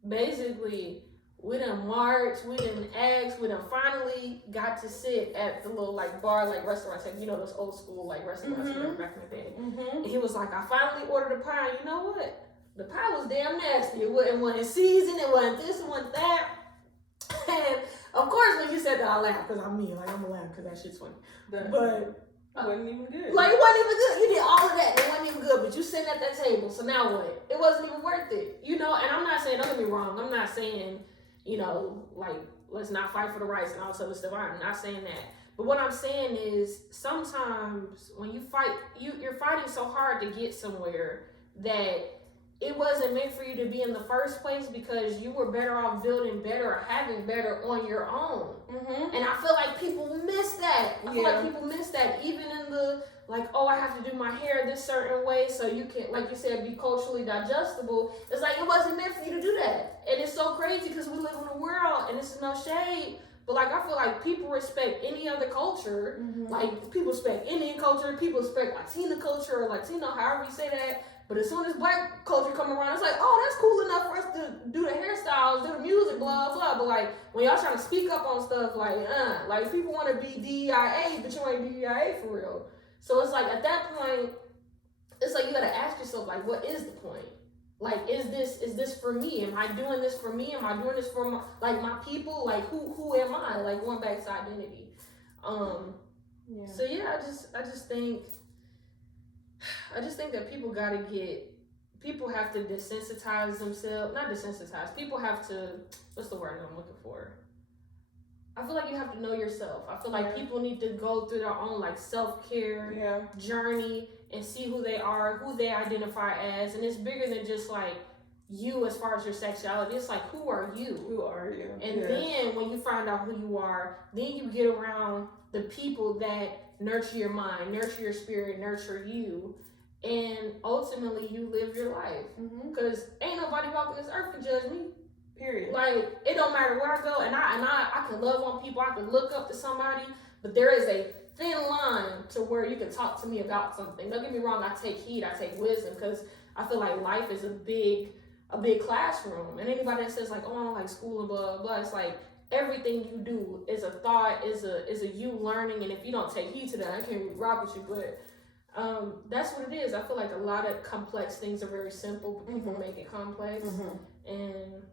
basically, we done marched, we done asked, we done finally got to sit at the little like bar, like restaurants, like, you know, those old school like restaurants whatever, back in the day. And he was like, I finally ordered a pie. You know what? The pie was damn nasty. It wasn't seasoned, it wasn't this, it wasn't that. And of course, when you said that, I laughed because I'm me. Like, I'm gonna laugh because that shit's funny. But it wasn't even good. Like, it wasn't even good. You did all of that. It wasn't even good. But you sitting at that table. So now what? It wasn't even worth it. You know. And I'm not saying. Don't get me wrong. I'm not saying. You know, like, let's not fight for the rights and all this other stuff. I'm not saying that. But what I'm saying is, sometimes when you fight, you're fighting so hard to get somewhere that it wasn't meant for you to be in the first place, because you were better off building better or having better on your own. And I feel like people miss that. I feel like people miss that, even in the, like, oh, I have to do my hair this certain way so you can, like you said, be culturally digestible. It's like, it wasn't meant for you to do that. And it's so crazy because we live in a world, and this is no shade, but like, I feel like people respect any other culture. Like, people respect Indian culture, people respect Latina culture, or Latino, however you say that. But as soon as black culture come around, it's like, oh, that's cool enough for us to do the hairstyles, do the music, blah, blah. But like, when y'all trying to speak up on stuff, like people want to be DEIA, but you ain't DEIA for real. So it's like, at that point, it's like, you got to ask yourself, like, what is the point? Like, is this for me? Am I doing this for me? Am I doing this for my people? Like, who am I? Like, going back to identity. So yeah, I just think that people have to desensitize themselves. Not desensitize. People have to, what's the word I'm looking for? I feel like you have to know yourself. I feel like people need to go through their own like self-care journey and see who they are, who they identify as. And it's bigger than just like you as far as your sexuality. It's like, who are you? Who are you? And then when you find out who you are, then you get around the people that nurture your mind, nurture your spirit, nurture you, and ultimately you live your life. Because ain't nobody walking this earth can judge me. Period. Like, it don't matter where I go, and I can love on people, I can look up to somebody, but there is a thin line to where you can talk to me about something. Don't get me wrong, I take heed, I take wisdom, because I feel like life is a big classroom. And anybody that says like, oh, I don't like school and blah, blah, blah, it's like, everything you do is a thought, is a you learning, and if you don't take heed to that, I can't rock with you, but that's what it is. I feel like a lot of complex things are very simple, but people make it complex, and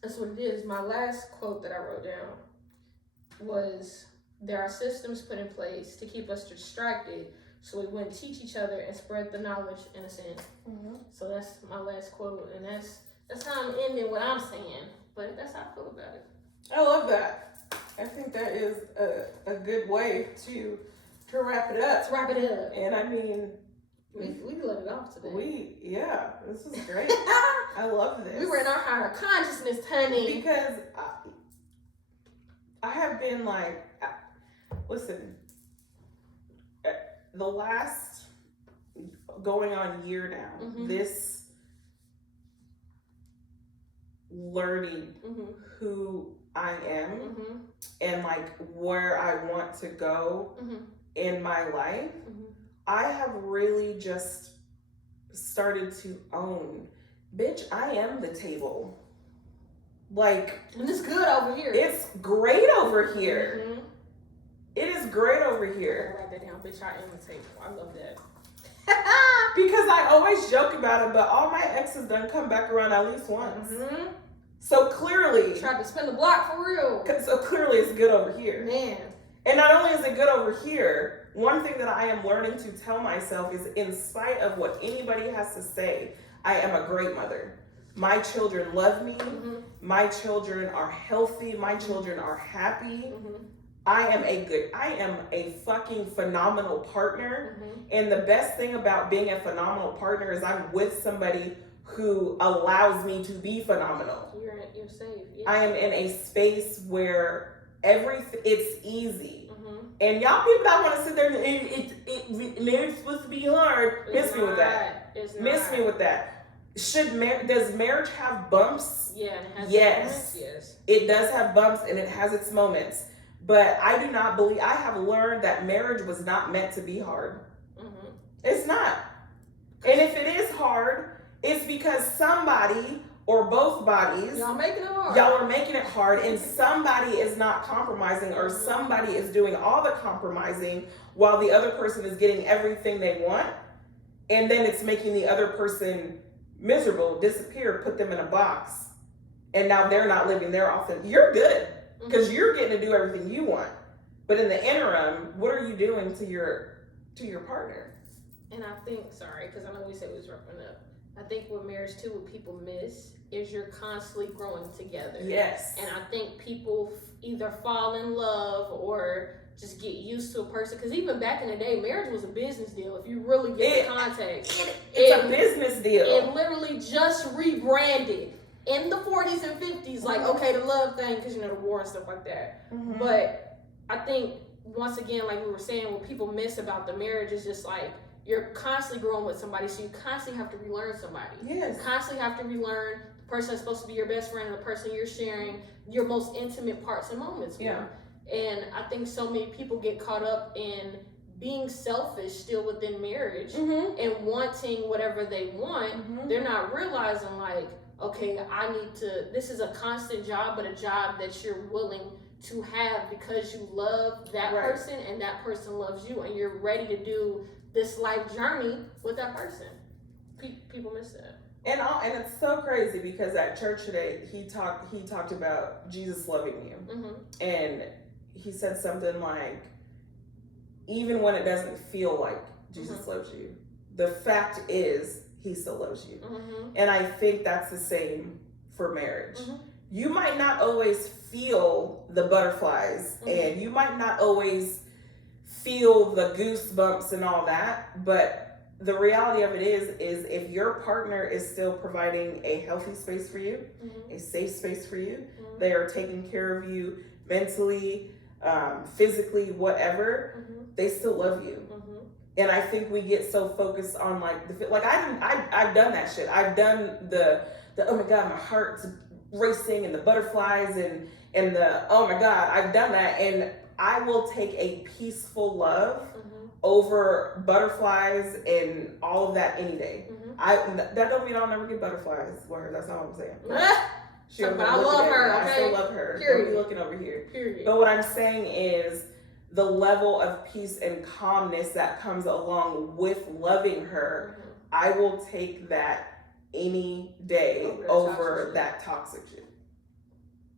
that's what it is. My last quote that I wrote down was, there are systems put in place to keep us distracted so we wouldn't teach each other and spread the knowledge in a sense. So that's my last quote, and that's how I'm ending what I'm saying, but that's how I feel about it. I love that. I think that is a good way to wrap it up. Let's wrap it up. And I mean, we let it off today. This is great. I love this. We were in our higher consciousness, honey. Because I have been like, listen, the last going on year now, this learning who I am and like where I want to go in my life, I have really just started to own, bitch, I am the table. Like, and it's good over here. It's great over here. It is great over here. I'll write that down, bitch, I am the table. I love that. Because I always joke about it, but all my exes done come back around at least once. So clearly, tried to spin the block for real. So clearly it's good over here. Man. And not only is it good over here, one thing that I am learning to tell myself is, in spite of what anybody has to say, I am a great mother. My children love me. My children are healthy. My children are happy. I am a fucking phenomenal partner. And the best thing about being a phenomenal partner is I'm with somebody who allows me to be phenomenal. You're safe. Yeah. I am in a space where it's easy. And y'all people that want to sit there and marriage is supposed to be hard. Miss me with that. Miss me with that. Does marriage have bumps? Yeah, it has yes. Yes. It does have bumps and it has its moments. But I do not believe, I have learned that marriage was not meant to be hard. It's not. And if it is hard, it's because somebody or both bodies, y'all making it hard. Y'all are making it hard, and somebody is not compromising, or somebody is doing all the compromising while the other person is getting everything they want, and then it's making the other person miserable, disappear, put them in a box, and now they're not living their authentic. You're good because you're getting to do everything you want, but in the interim, what are you doing to your partner? And I think, sorry, because I know we said we was wrapping up. I think with marriage too, what people miss is you're constantly growing together. Yes. And I think people either fall in love or just get used to a person. Because even back in the day, marriage was a business deal. If you really get the context, it's a business deal. It literally just rebranded in the 40s and 50s, like okay, the love thing, because you know the war and stuff like that. But I think once again, like we were saying, what people miss about the marriage is just like, you're constantly growing with somebody, so you constantly have to relearn somebody. Yes. You constantly have to relearn the person that's supposed to be your best friend and the person you're sharing your most intimate parts and moments with. Yeah. And I think so many people get caught up in being selfish still within marriage and wanting whatever they want. They're not realizing like, okay, this is a constant job, but a job that you're willing to have because you love that person and that person loves you and you're ready to do this life journey with that person. People miss that. And it's so crazy because at church today he talked about Jesus loving you, and he said something like, even when it doesn't feel like Jesus loves you, the fact is he still loves you. And I think that's the same for marriage. You might not always feel the butterflies, and you might not always feel the goosebumps and all that, but the reality of it is if your partner is still providing a healthy space for you, a safe space for you, they are taking care of you mentally, physically, whatever, they still love you. And I think we get so focused on like I've done that shit. I've done the oh my god, my heart's racing and the butterflies and the oh my god, I've done that, and I will take a peaceful love over butterflies and all of that any day. That don't mean I'll never get butterflies. That's not what I'm saying. But I love her. Okay? I still love her. Period. Don't be looking over here. Period. But what I'm saying is the level of peace and calmness that comes along with loving her, I will take that any day over that toxic shit.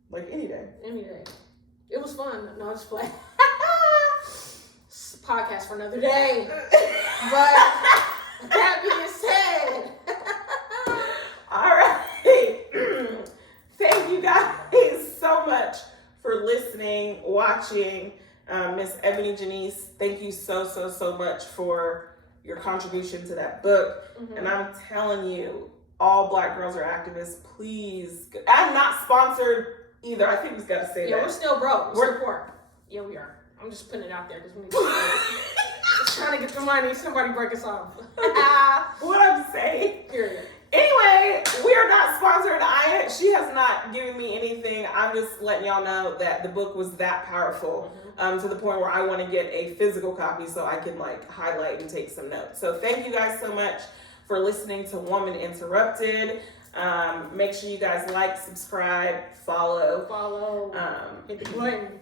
Like any day. Any day. It was fun. No, I'm just playing. Podcast for another day. But that being said, all right. Thank you guys so much for listening, watching. Miss Ebony Janice, thank you so much for your contribution to that book. And I'm telling you, all Black girls are activists. Please, I'm not sponsored either. I think we got to say that. Yeah, we're still broke. We're poor. Yeah, we are. I'm just putting it out there because we need to just trying to get the money. Somebody break us off. What I'm saying. Period. Anyway, we are not sponsored. She has not given me anything. I'm just letting y'all know that the book was that powerful to the point where I want to get a physical copy so I can like highlight and take some notes. So thank you guys so much for listening to Woman Interrupted. Make sure you guys like, subscribe, follow. Hit the button.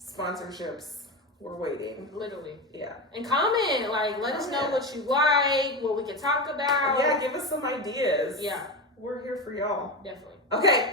Sponsorships. We're waiting. Literally. Yeah. And comment. Like, let us know what you like, what we can talk about. Yeah, give us some ideas. Yeah. We're here for y'all. Definitely. Okay.